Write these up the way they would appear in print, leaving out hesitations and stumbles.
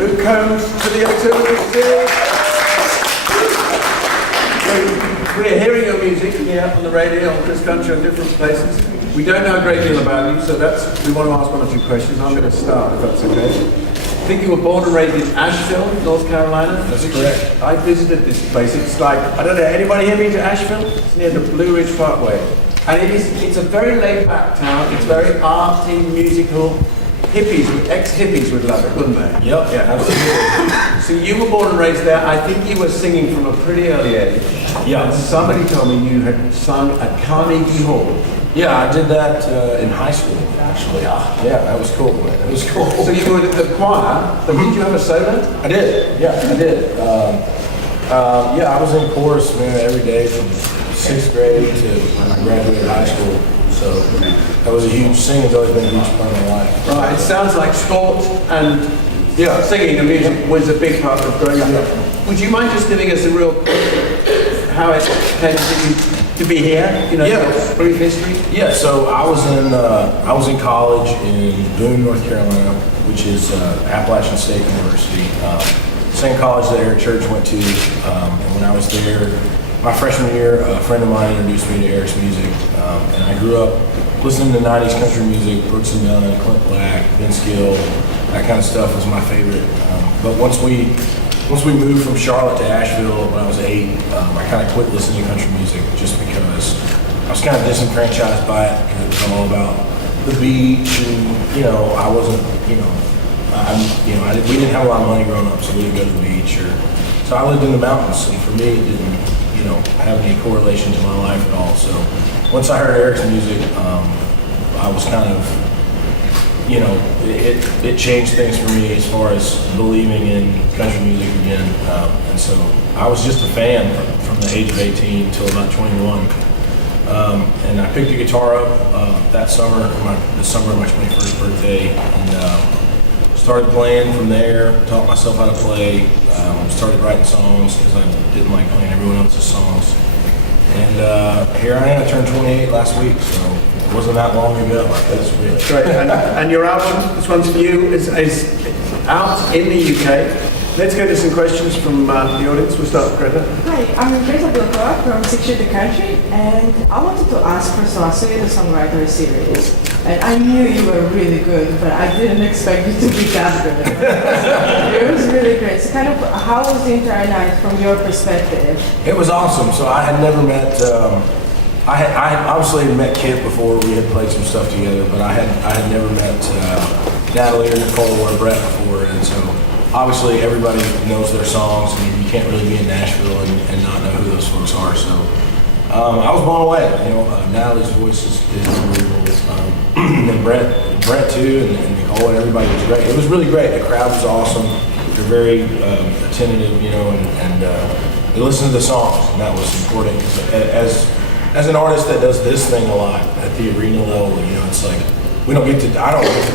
Luke Combs to the O2. We're hearing your music here on the radio, on Chris Country, and different places. We don't know a great deal about you, so we want to ask one or two questions. I'm going to start, if that's okay. I think you were born and raised in Asheville, North Carolina. That's correct. I visited this place. It's like, I don't know, anybody here been to Asheville? It's near the Blue Ridge Parkway. And it's a very laid-back town. It's very arty, musical. Ex-hippies would love it, wouldn't they? Yep. Yeah, absolutely. So you were born and raised there. I think you were singing from a pretty early age. Yeah. And somebody told me you had sung at Carnegie Hall. Yeah, I did that in high school, actually. Yeah, that was cool, man. It was cool. So you were at the choir, but did you have a solo? I did. Yeah, I did. Yeah, I was in chorus, man, every day from 6th grade to when I graduated high school. So that was singing's always been a huge part of my life. Right, it sounds like sport and singing and music was a big part of growing up. Yeah. Would you mind just giving us a real, how it came to be here? You know, brief history? Yeah, so I was in college in Boone, North Carolina, which is Appalachian State University. Same college that Eric Church went to, and when I was there, my freshman year, a friend of mine introduced me to Eric's music, and I grew up listening to 90s country music, Brooks and Dunn, Clint Black, Vince Gill, that kind of stuff was my favorite. But once we moved from Charlotte to Asheville when I was 8, I kind of quit listening to country music just because I was kind of disenfranchised by it, and it was all about the beach, and I wasn't, we didn't have a lot of money growing up, so we didn't go to the beach, so I lived in the mountains, and for me it didn't have any correlation to my life at all. So once I heard Eric's music, I was kind of, it changed things for me as far as believing in country music again. And so I was just a fan from the age of 18 till about 21. And I picked the guitar up that summer, the summer of my 21st birthday, and started playing from there, taught myself how to play, started writing songs because I didn't like playing everyone else's songs. And here I am, I turned 28 last week, so it wasn't that long ago. That's weird. Great, and your album, this one's for you, is out in the UK. Let's go to some questions from the audience. We'll start with Greta. Hi, I'm Greta Bilkova from C2C Country, and I wanted to ask first of all, I saw you in the songwriter series, and I knew you were really good, but I didn't expect you to be that good. It was really great. So kind of, how was the entire night from your perspective? It was awesome. So I had never met, I had obviously met Kit before, we had played some stuff together, but I had never met Natalie or Nicole or Brett before, and so obviously everybody knows their songs, and you can't really be in Nashville and not know who those folks are. So I was blown away. Natalie's voice is unbelievable, and Brett too, and Nicole, and everybody was great. It was really great. The crowd was awesome. They're very attentive, and they listen to the songs, and that was important. Because as an artist that does this thing a lot at the arena level, it's like I don't get to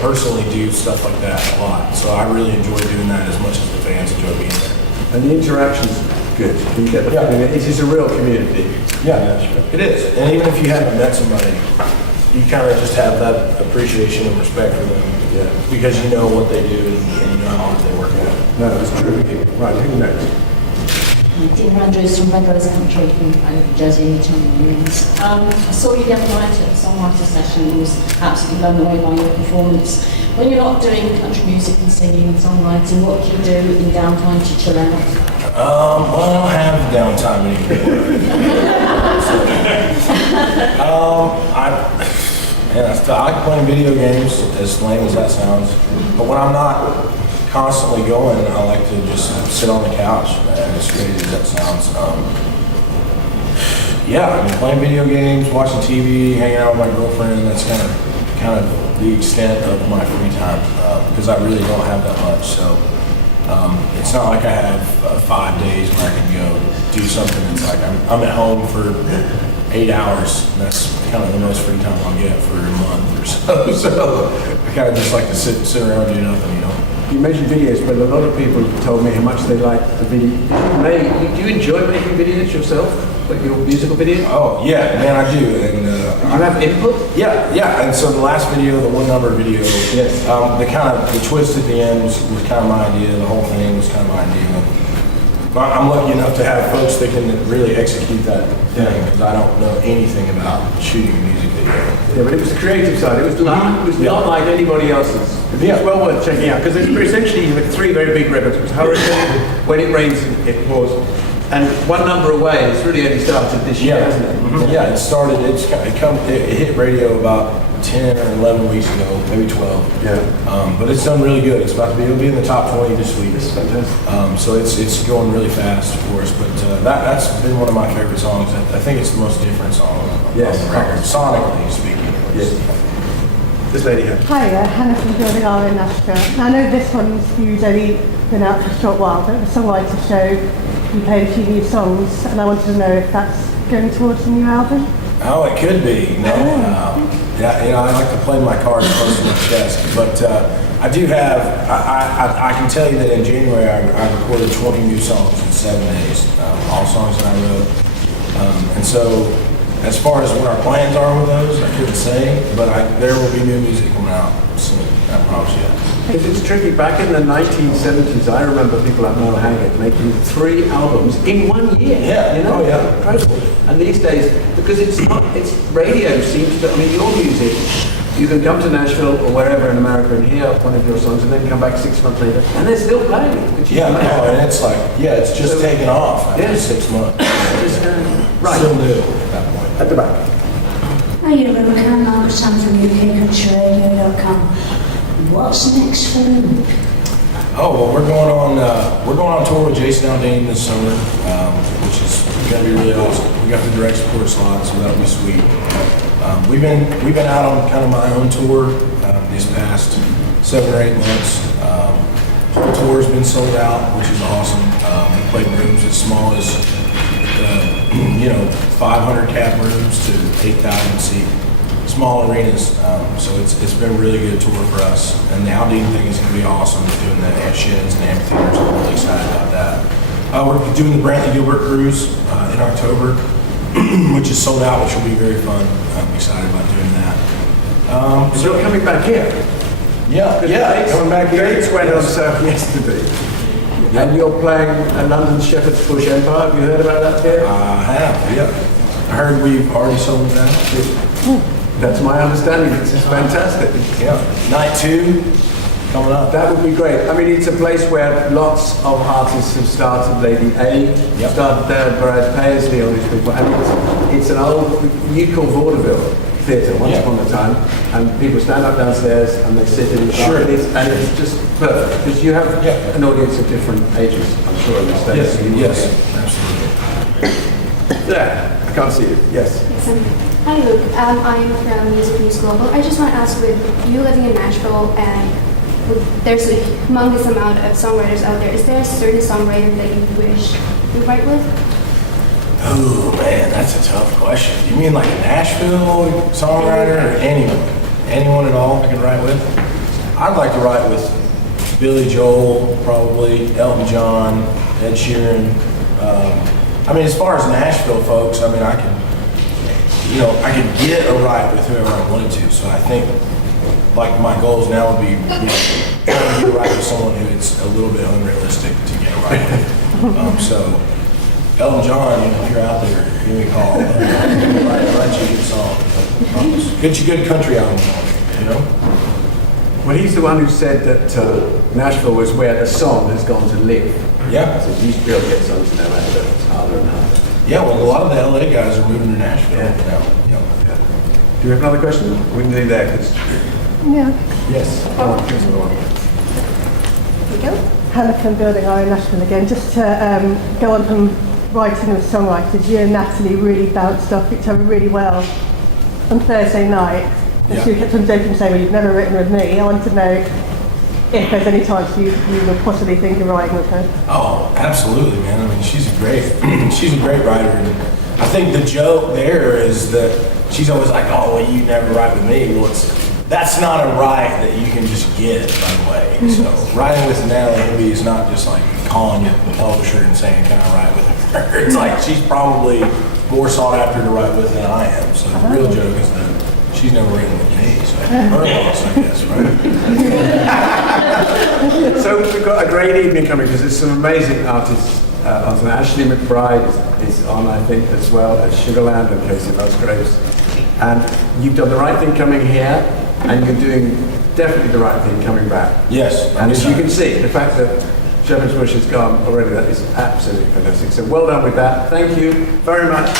personally do stuff like that a lot. So I really enjoy doing that as much as the fans enjoy being there. And the interaction's good. You get the feeling that it is a real community. Yeah, it is. And even if you haven't met somebody, you kind of just have that appreciation and respect for them. Yeah. Because you know what they do and you know how hard they work at it. No, it's true. Right, who's next? Dean Andrews from Red Country from Jersey in 20 years. I saw you the other night at Songwriter Session and was absolutely blown away by your performance. When you're not doing country music and singing and songwriting, what do you do in downtime to chill out? Well, I don't have downtime anymore. I like playing video games, as lame as that sounds. But when I'm not constantly going, I like to just sit on the couch, as crazy as that sounds. Playing video games, watching TV, hanging out with my girlfriend. That's kind of the extent of my free time, because I really don't have that much. So it's not like I have 5 days where I can go do something. It's like I'm at home for 8 hours, and that's kind of the most free time I'll get for a month or so. So I kind of just like to sit around and do nothing, You mentioned videos, but a lot of people have told me how much they like the video. Do you enjoy making videos yourself? Like your musical videos? Oh, yeah, man, I do. And Do you have input? yeah. And so the last video, the one number video, Yes. the twist at the end was kind of my idea. The whole thing was kind of my idea. But I'm lucky enough to have folks that can really execute that thing because I don't know anything about shooting a music video. Yeah, but it was the creative side. It was not like anybody else's. It's well worth checking out because essentially you had three very big records. It was Hurricane, When It Rains, It Pours, and One Number Away. It's really only started this year, hasn't it? Mm-hmm. Yeah, it started. It hit radio about 10 or 11 weeks ago, maybe 12. Yeah. But it's done really good. It'll be in the top 20 this week. It's fantastic. So it's going really fast for us. But that's been one of my favorite songs. I think it's the most different song on the record, sonically speaking. Yes. This lady here. Hiya, Hannah from Building R in Nashville. I know this one's view's only been out for a short while, but the songwriter show, you played a few new songs, and I wanted to know if that's going towards a new album. Oh, it could be. Yeah, I like to play my cards close to my chest, but I do have. I can tell you that in January I recorded 20 new songs in 7 days, all songs that I wrote, and so. As far as what our plans are with those, I couldn't say, but there will be new music coming out soon, I promise you. Because it's tricky. Back in the 1970s, I remember people like Noel Haggard making 3 albums in 1 year. Yeah. You know? Oh, yeah. Incredible. And these days, because it's radio seems to, I mean, your music, you can come to Nashville or wherever in America and hear one of your songs and then come back 6 months later and they're still playing it. Which is amazing. And it's like, it's just taken off after 6 months. Right. Still new at that point. At the back. Hi, Luke. I'm Margaret. I'm from UKCountryRadio.com. What's next for Luke? Oh well, we're going on tour with Jason Aldean this summer, which is going to be really awesome. We got the direct support slot, so that'll be sweet. We've been out on kind of my own tour these past 7 or 8 months. Whole tour's been sold out, which is awesome. We played rooms as small as 500 cap rooms to 8,000 seat small arenas. So it's been a really good tour for us. And the Aldean thing is going to be awesome, doing the sheds and amphitheaters. I'm really excited about that. We're doing the Brantley Gilbert Cruise in October, which is sold out, which will be very fun. I'm excited about doing that. So you're coming back here? Coming back here. Dates went on sale yesterday. And you're playing a London Shepherd's Bush Empire. Have you heard about that here? I have, yeah. I heard we've already sold it out. That's my understanding. It's fantastic. Yeah. Night 2 coming up. That would be great. I mean, it's a place where lots of artists have started. Lady A started there, Brad Paisley, all these people. And it's an old, you call vaudeville theatre once upon a time, and people stand up downstairs and they sit in the balconies, and it's just perfect because you have an audience of different ages, I'm sure, in the States. Yes, absolutely. Yeah, I can't see you. Yes. Hi Luke, I'm from Music News Global. I just want to ask, with you living in Nashville and there's a humongous amount of songwriters out there, is there a certain songwriter that you wish you write with? Oh man, that's a tough question. You mean like a Nashville songwriter or anyone? Anyone at all I can write with? I'd like to write with Billy Joel, probably, Elton John, Ed Sheeran. I mean, as far as Nashville folks, I mean, I could get a write with whoever I wanted to. So I think, like, my goals now would be, trying to get a write with someone who it's a little bit unrealistic to get a write with. So Elton John, if you're out there, give me a call. Write you a good song. Get you good country album on, Well, he's the one who said that Nashville was where the song has gone to live. Yeah. So you should be able to get songs now, but it's harder and harder. Yeah, well, a lot of the LA guys are moving to Nashville now. Do you have another question? We can leave there because. Yeah. Yes. Here we go. Hannah from Building R in Nashville again. Just to go on from writing with songwriters, you and Natalie really bounced off each other really well on Thursday night. And she kept on joking saying, well, you've never written with me. I want to know if there's any chance you would possibly think of writing with her. Oh, absolutely, man. I mean, she's a great writer. And I think the joke there is that she's always like, oh, well, you never write with me. Well, that's not a right that you can just get, by the way. So writing with Natalie Hibby is not just like calling the publisher and saying, can I write with her? It's like she's probably more sought after to write with than I am. So the real joke is that she's never written with me. So her loss, I guess, right? So we've got a great evening coming because there's some amazing artists. Ashley McBride is on, I think, as well as Sugarland and Casey Musgraves. And you've done the right thing coming here, and you're doing definitely the right thing coming back. Yes. And as you can see, the fact that Shepherd's Bush has gone already, that is absolutely fantastic. So well done with that. Thank you very much.